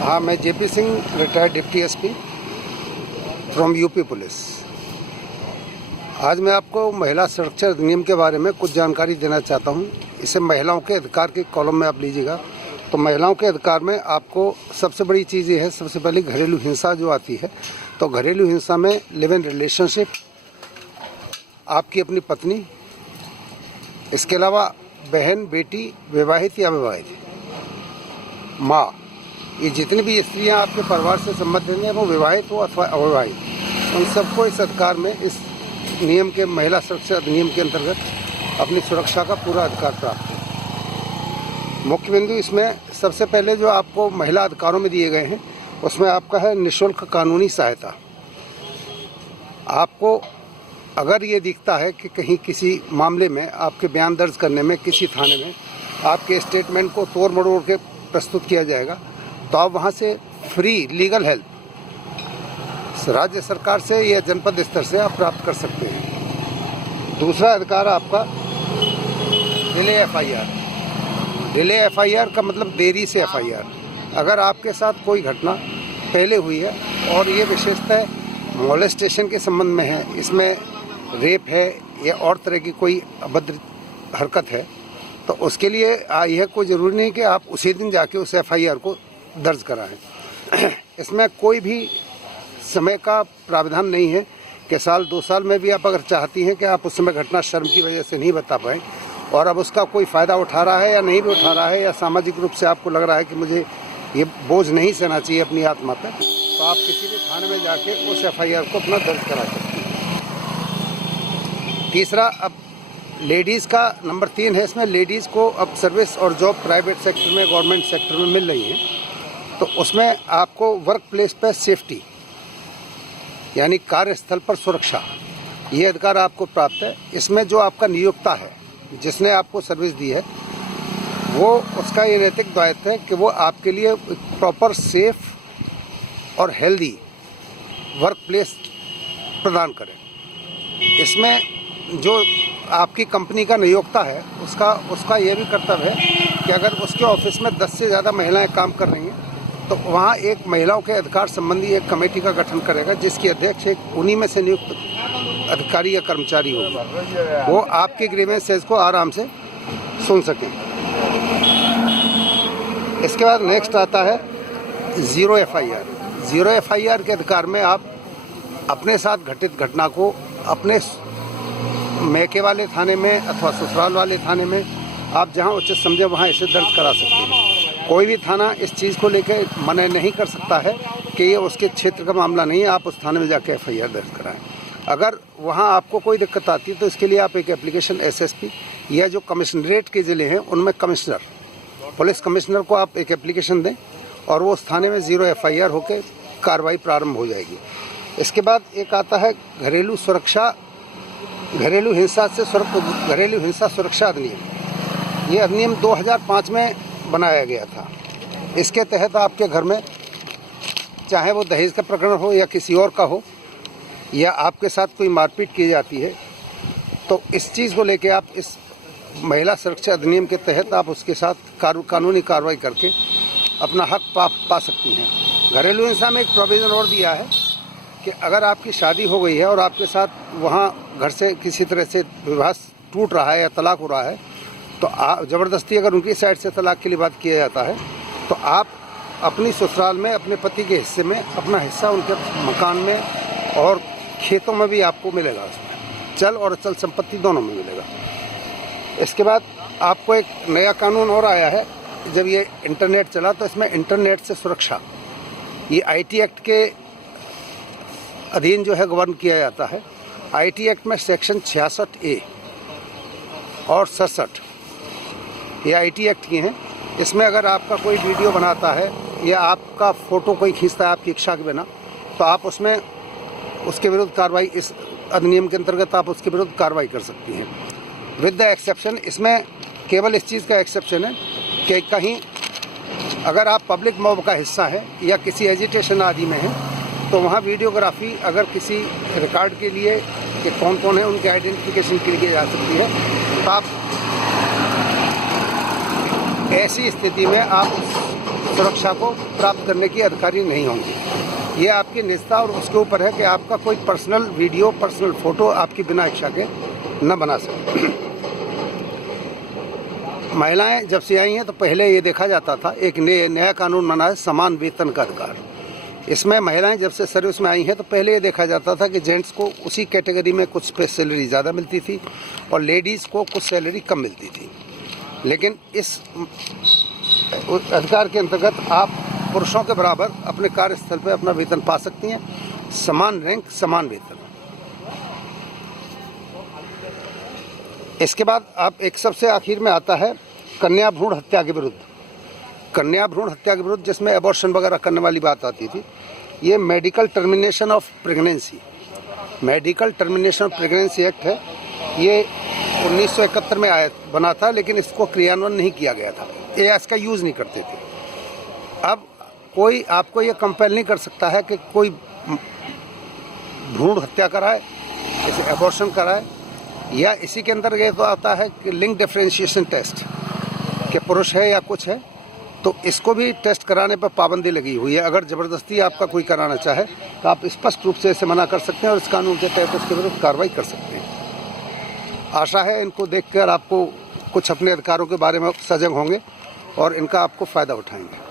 हाँ, मैं JP Singh, retired deputy SP from UP police. आज मैं आपको महिला सुरक्षा अधिनियम के बारे में कुछ जानकारी देना चाहता हूँ। इसे महिलाओं के अधिकार के कॉलम में आप लीजिएगा तो महिलाओं के अधिकार में आपको सबसे बड़ी चीज़ ये है, सबसे पहले घरेलू हिंसा जो आती है। तो घरेलू हिंसा में लिव इन रिलेशनशिप, आपकी अपनी पत्नी, इसके अलावा बहन, बेटी, विवाहित या अविवाहित, माँ, ये जितनी भी स्त्रियां आपके परिवार से संबंधित हैं, वो विवाहित हो अथवा अविवाहित, उन सबको इस अधिकार में, इस नियम के, महिला सुरक्षा अधिनियम के अंतर्गत अपनी सुरक्षा का पूरा अधिकार प्राप्त है। मुख्य बिंदु इसमें सबसे पहले जो आपको महिला अधिकारों में दिए गए हैं, उसमें आपका है निःशुल्क कानूनी सहायता। आपको अगर ये दिखता है कि कहीं किसी मामले में आपके बयान दर्ज करने में किसी थाने में आपके स्टेटमेंट को तोड़ मरोड़ के प्रस्तुत किया जाएगा, तो आप वहाँ से फ्री लीगल हेल्प राज्य सरकार से या जनपद स्तर से आप प्राप्त कर सकते हैं। दूसरा अधिकार आपका डिले एफआईआर। डिले एफआईआर का मतलब देरी से एफआईआर। अगर आपके साथ कोई घटना पहले हुई है और ये विशेषतः मोलेस्टेशन के संबंध में है, इसमें रेप है या और तरह की कोई अभद्र हरकत है, तो उसके लिए यह कोई ज़रूरी नहीं कि आप उसी दिन जाके उस एफआईआर को दर्ज कराएं। इसमें कोई भी समय का प्रावधान नहीं है कि साल 2 साल में भी आप अगर चाहती हैं कि आप उस समय घटना शर्म की वजह से नहीं बता पाएँ और अब उसका कोई फ़ायदा उठा रहा है या नहीं भी उठा रहा है, या सामाजिक रूप से आपको लग रहा है कि मुझे ये बोझ नहीं सहना चाहिए अपनी आत्मा पर, तो आप किसी भी थाने में जाके उस एफआईआर को अपना दर्ज करा सकते हैं। तीसरा, अब लेडीज़ का नंबर 3 है। इसमें लेडीज़ को अब सर्विस और जॉब प्राइवेट सेक्टर में, गवर्नमेंट सेक्टर में मिल रही है, तो उसमें आपको वर्क प्लेस पर सेफ्टी यानी कार्यस्थल पर सुरक्षा, ये अधिकार आपको प्राप्त है। इसमें जो आपका नियोक्ता है, जिसने आपको सर्विस दी है, वो उसका ये नैतिक दायित्व है कि वो आपके लिए प्रॉपर, सेफ और हेल्दी वर्क प्लेस प्रदान करें। इसमें जो आपकी कंपनी का नियोक्ता है, उसका ये भी कर्तव्य है कि अगर उसके ऑफिस में 10 से ज़्यादा महिलाएं काम कर रही हैं, तो वहाँ एक महिलाओं के अधिकार संबंधी एक कमेटी का गठन करेगा, जिसकी अध्यक्ष एक उन्हीं में से नियुक्त अधिकारी या कर्मचारी होगा। वो आपके ग्रीवेंसेस को आराम से सुन सकें। इसके बाद नेक्स्ट आता है ज़ीरो एफआईआर। ज़ीरो एफआईआर के अधिकार में आप अपने साथ घटित घटना को अपने मैके वाले थाने में अथवा ससुराल वाले थाने में, आप जहां उचित समझे वहां इसे दर्ज करा सकते हैं। कोई भी थाना इस चीज़ को लेकर मना नहीं कर सकता है कि ये उसके क्षेत्र का मामला नहीं है, आप उस थाने में जाकर एफआईआर दर्ज कराएं। अगर वहां आपको कोई दिक्कत आती है तो इसके लिए आप एक एप्लीकेशन एसएसपी या जो कमिश्नरेट के ज़िले हैं उनमें कमिश्नर, पुलिस कमिश्नर को आप एक एप्लीकेशन दें और वो उस थाने में ज़ीरो एफआईआर होकर कार्रवाई प्रारंभ हो जाएगी। इसके बाद एक आता है घरेलू हिंसा सुरक्षा अधिनियम। ये अधिनियम 2005 में बनाया गया था। इसके तहत आपके घर में, चाहे वो दहेज का प्रकरण हो या किसी और का हो, या आपके साथ कोई मारपीट की जाती है, तो इस चीज़ को लेके आप इस महिला सुरक्षा अधिनियम के तहत आप उसके साथ कानूनी कार्रवाई करके अपना हक पा सकती हैं। घरेलू हिंसा में एक प्रोविज़न और दिया है कि अगर आपकी शादी हो गई है और आपके साथ वहाँ घर से किसी तरह से विवाह टूट रहा है या तलाक हो रहा है, तो ज़बरदस्ती अगर उनकी साइड से तलाक के लिए बात किया जाता है, तो आप अपनी ससुराल में अपने पति के हिस्से में अपना हिस्सा उनके मकान में और खेतों में भी आपको मिलेगा। उसमें चल और अचल संपत्ति दोनों में मिलेगा। इसके बाद आपको एक नया कानून और आया है। जब ये इंटरनेट चला तो इसमें इंटरनेट से सुरक्षा, ये आईटी एक्ट के अधीन जो है गवर्न किया जाता है। आईटी एक्ट में सेक्शन 66A और 67 ये आईटी एक्ट की हैं। इसमें अगर आपका कोई वीडियो बनाता है या आपका फ़ोटो कोई खींचता है आपकी इच्छा के बिना, तो आप उसमें उसके विरुद्ध कार्रवाई, इस अधिनियम के अंतर्गत आप उसके विरुद्ध कार्रवाई कर सकती हैं विद द एक्सेप्शन। इसमें केवल इस चीज़ का एक्सेप्शन है कि कहीं अगर आप पब्लिक मॉब का हिस्सा है या किसी एजिटेशन आदि में हैं, तो वहाँ वीडियोग्राफी अगर किसी रिकॉर्ड के लिए कि कौन कौन है उनके आइडेंटिफिकेशन के लिए जा सकती है, तो आप ऐसी स्थिति में आप सुरक्षा को प्राप्त करने की अधिकारी नहीं होंगे। ये आपकी निजता और उसके ऊपर है कि आपका कोई पर्सनल वीडियो, पर्सनल फ़ोटो आपकी बिना इच्छा के न बना सके। महिलाएं जब से आई हैं तो पहले ये देखा जाता था, एक नया कानून बना है समान वेतन का अधिकार। इसमें महिलाएं जब से सर्विस में आई हैं तो पहले ये देखा जाता था कि जेंट्स को उसी कैटेगरी में कुछ पे सैलरी ज़्यादा मिलती थी और लेडीज़ को कुछ सैलरी कम मिलती थी। लेकिन इस अधिकार के अंतर्गत आप पुरुषों के बराबर अपने कार्यस्थल पर अपना वेतन पा सकती हैं, समान रैंक समान वेतन। इसके बाद आप एक सबसे आखिर में आता है कन्या भ्रूण हत्या के विरुद्ध। कन्या भ्रूण हत्या के विरुद्ध जिसमें एबॉर्शन वगैरह करने वाली बात आती थी, ये medical termination of pregnancy, medical termination of pregnancy act है। ये 1971 में बना था, लेकिन इसको क्रियान्वयन नहीं किया गया था, ये इसका यूज़ नहीं करते थे। अब कोई आपको ये कंपेल नहीं कर सकता है कि कोई भ्रूण हत्या कराए, जैसे एबॉर्शन कराए, या इसी के अंदर ये तो आता है कि लिंग डिफरेंशिएशन टेस्ट, कि पुरुष है या कुछ है, तो इसको भी टेस्ट कराने पर पाबंदी लगी हुई है। अगर ज़बरदस्ती आपका कोई कराना चाहे तो आप स्पष्ट रूप से इसे मना कर सकते हैं और इस कानून के तहत उसके विरुद्ध कार्रवाई कर सकते हैं। आशा है इनको देखकर आपको कुछ अपने अधिकारों के बारे में सजग होंगे और इनका आपको फ़ायदा उठाएंगे।